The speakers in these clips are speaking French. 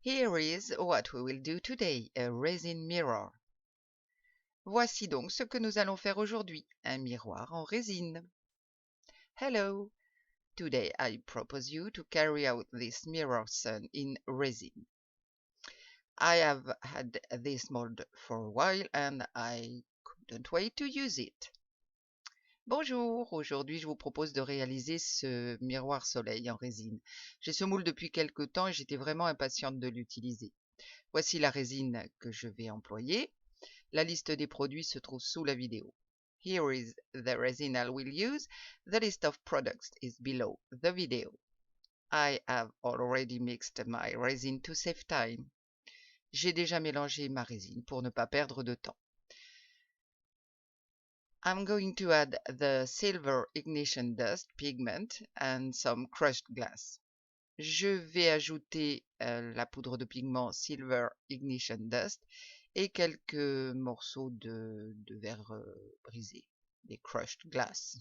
Here is what we will do today, a resin mirror. Voici donc ce que nous allons faire aujourd'hui, un miroir en résine. Hello! Today I propose you to carry out this mirror sun in resin. I have had this mold for a while and I couldn't wait to use it. Bonjour, aujourd'hui je vous propose de réaliser ce miroir soleil en résine. J'ai ce moule depuis quelque temps et j'étais vraiment impatiente de l'utiliser. Voici la résine que je vais employer. La liste des produits se trouve sous la vidéo. Here is the resin I will use. The list of products is below the video. I have already mixed my resin to save time. J'ai déjà mélangé ma résine pour ne pas perdre de temps. I'm going to add the silver ignition dust pigment and some crushed glass. Je vais ajouter la poudre de pigment Silver Ignition Dust et quelques morceaux de verre brisé, des crushed glass.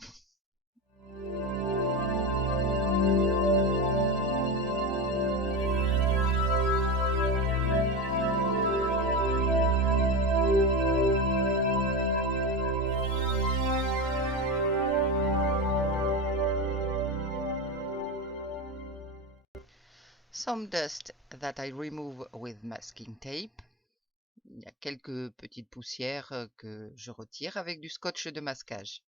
Some dust that I remove with masking tape. Il y a quelques petites poussières que je retire avec du scotch de masquage.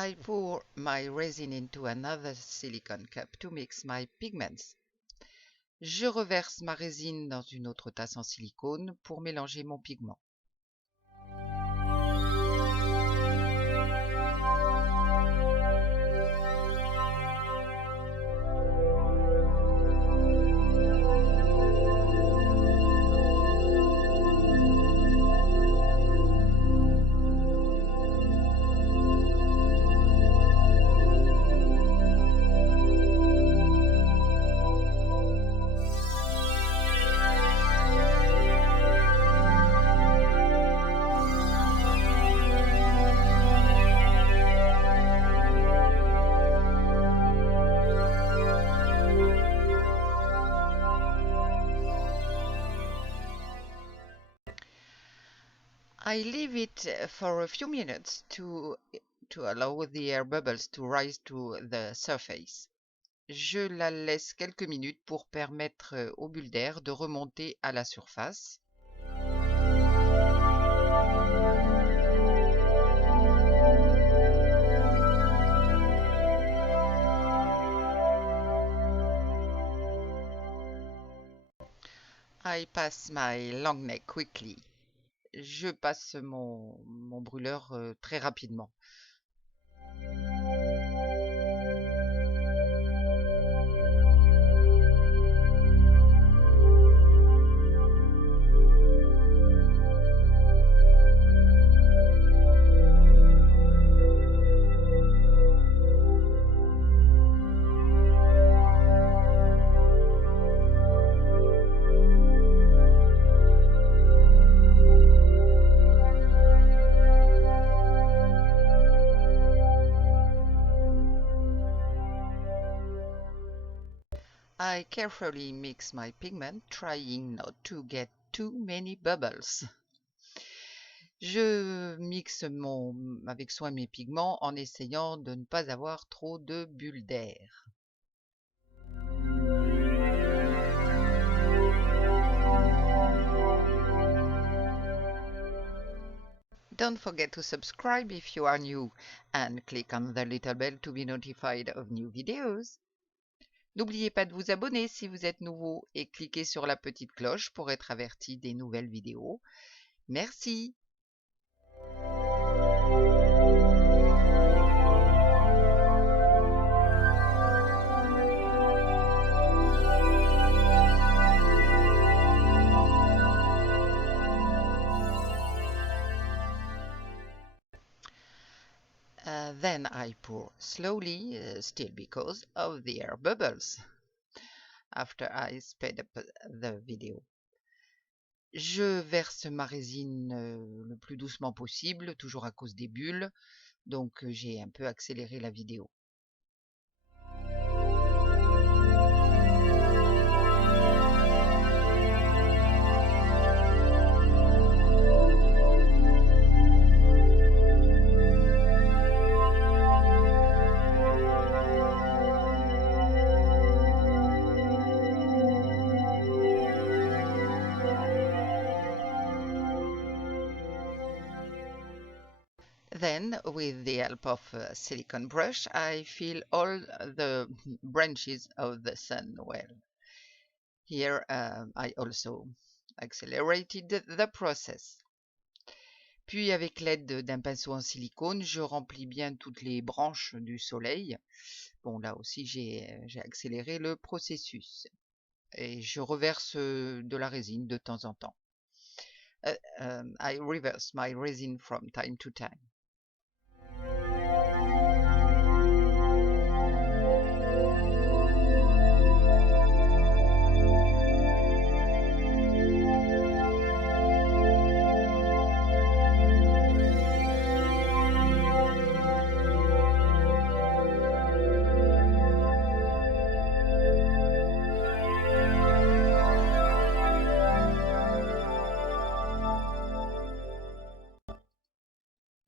I pour my resin into another silicone cup to mix my pigments. Je reverse ma résine dans une autre tasse en silicone pour mélanger mon pigment. I leave it for a few minutes to allow the air bubbles to rise to the surface. Je la laisse quelques minutes pour permettre aux bulles d'air de remonter à la surface. I pass my long neck quickly. Je passe mon brûleur très rapidement. I carefully mix my pigment, trying not to get too many bubbles. Je mixe avec soin mes pigments en essayant de ne pas avoir trop de bulles d'air. Don't forget to subscribe if you are new and click on the little bell to be notified of new videos. N'oubliez pas de vous abonner si vous êtes nouveau et cliquez sur la petite cloche pour être averti des nouvelles vidéos. Merci. Then I pour slowly, still because of the air bubbles, after I sped up the video. Je verse ma résine le plus doucement possible, toujours à cause des bulles, donc j'ai un peu accéléré la vidéo. Then, with the help of a silicone brush, I fill all the branches of the sun well. Here, I also accelerated the process. Puis, avec l'aide d'un pinceau en silicone, je remplis bien toutes les branches du soleil. Bon, là aussi, j'ai accéléré le processus. Et je reverse de la résine de temps en temps. I reverse my resin from time to time.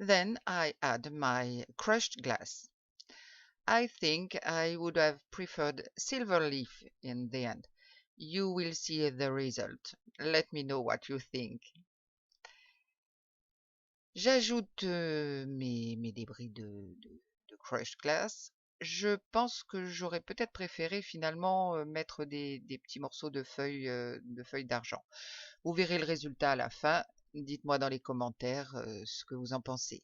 Then I add my crushed glass. I think I would have preferred silver leaf in the end. You will see the result. Let me know what you think. J'ajoute mes débris de crushed glass. Je pense que j'aurais peut-être préféré finalement mettre des petits morceaux de feuilles d'argent. Vous verrez le résultat à la fin. Dites-moi dans les commentaires ce que vous en pensez.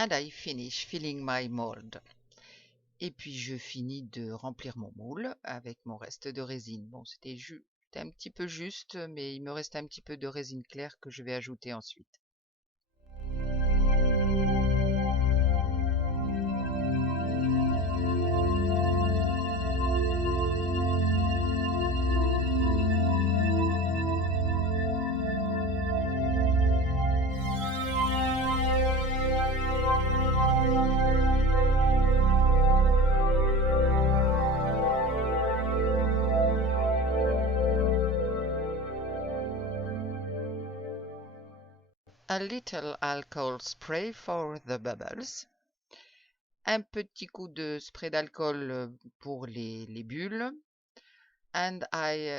And I finish filling my mold. Et puis je finis de remplir mon moule avec mon reste de résine. Bon, c'était un petit peu juste, mais il me reste un petit peu de résine claire que je vais ajouter ensuite. A little alcohol spray for the bubbles. Un petit coup de spray d'alcool pour les bulles. And I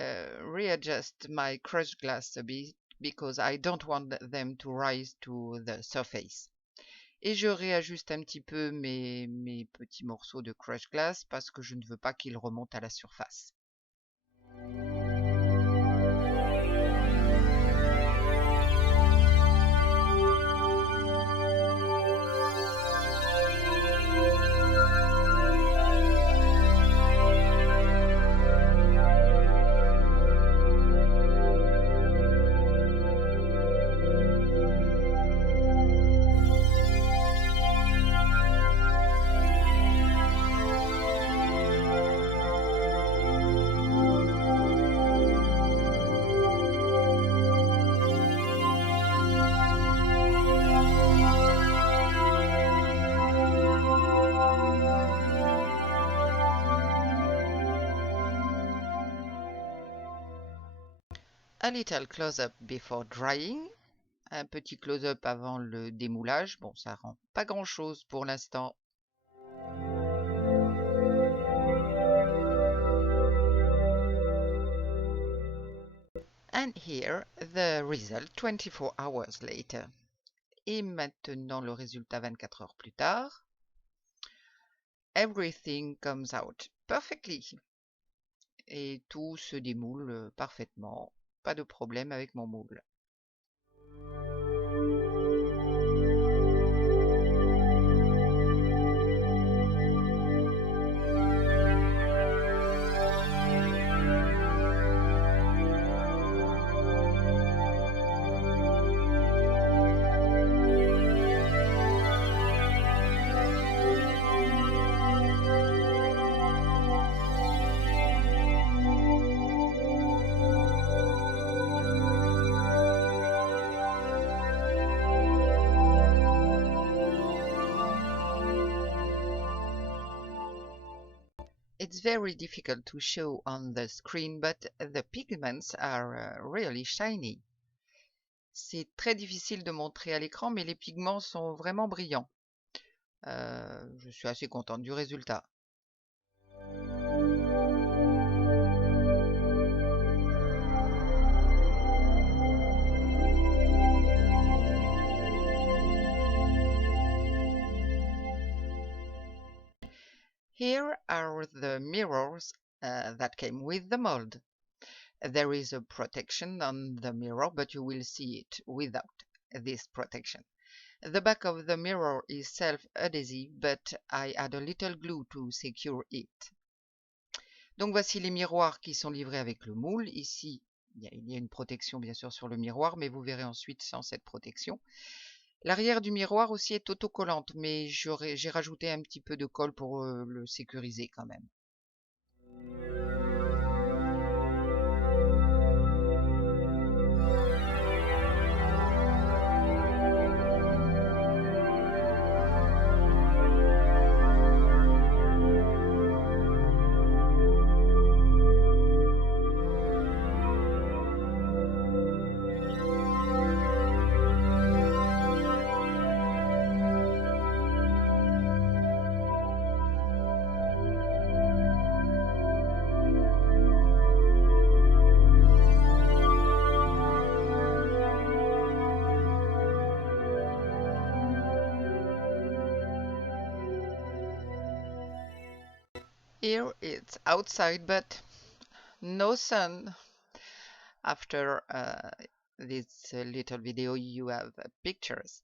readjust my crushed glass a bit because I don't want them to rise to the surface. Et je réajuste un petit peu mes petits morceaux de crushed glass parce que je ne veux pas qu'ils remontent à la surface. A little close-up before drying. Un petit close-up avant le démoulage. Bon, ça rend pas grand-chose pour l'instant. And here, the result 24 hours later. Et maintenant, le résultat 24 heures plus tard. Everything comes out perfectly. Et tout se démoule parfaitement. Pas de problème avec mon moule. It's very difficult to show on the screen, but the pigments are really shiny. C'est très difficile de montrer à l'écran, mais les pigments sont vraiment brillants. Je suis assez contente du résultat. Here are the mirrors that came with the mold. There is a protection on the mirror, but you will see it without this protection. The back of the mirror is self-adhesive, but I add a little glue to secure it. Donc voici les miroirs qui sont livrés avec le moule. Ici, il y a une protection bien sûr sur le miroir, mais vous verrez ensuite sans cette protection. L'arrière du miroir aussi est autocollante, mais j'ai rajouté un petit peu de colle pour le sécuriser quand même. Here it's outside, but no sun. After this little video, you have pictures.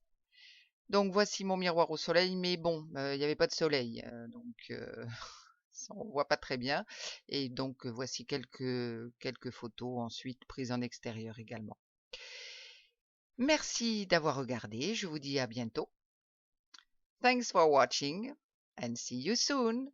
Donc voici mon miroir au soleil, mais bon, il n'y avait pas de soleil, donc on voit pas très bien. Et donc voici quelques photos ensuite prises en extérieur également. Merci d'avoir regardé, je vous dis à bientôt. Thanks for watching and see you soon.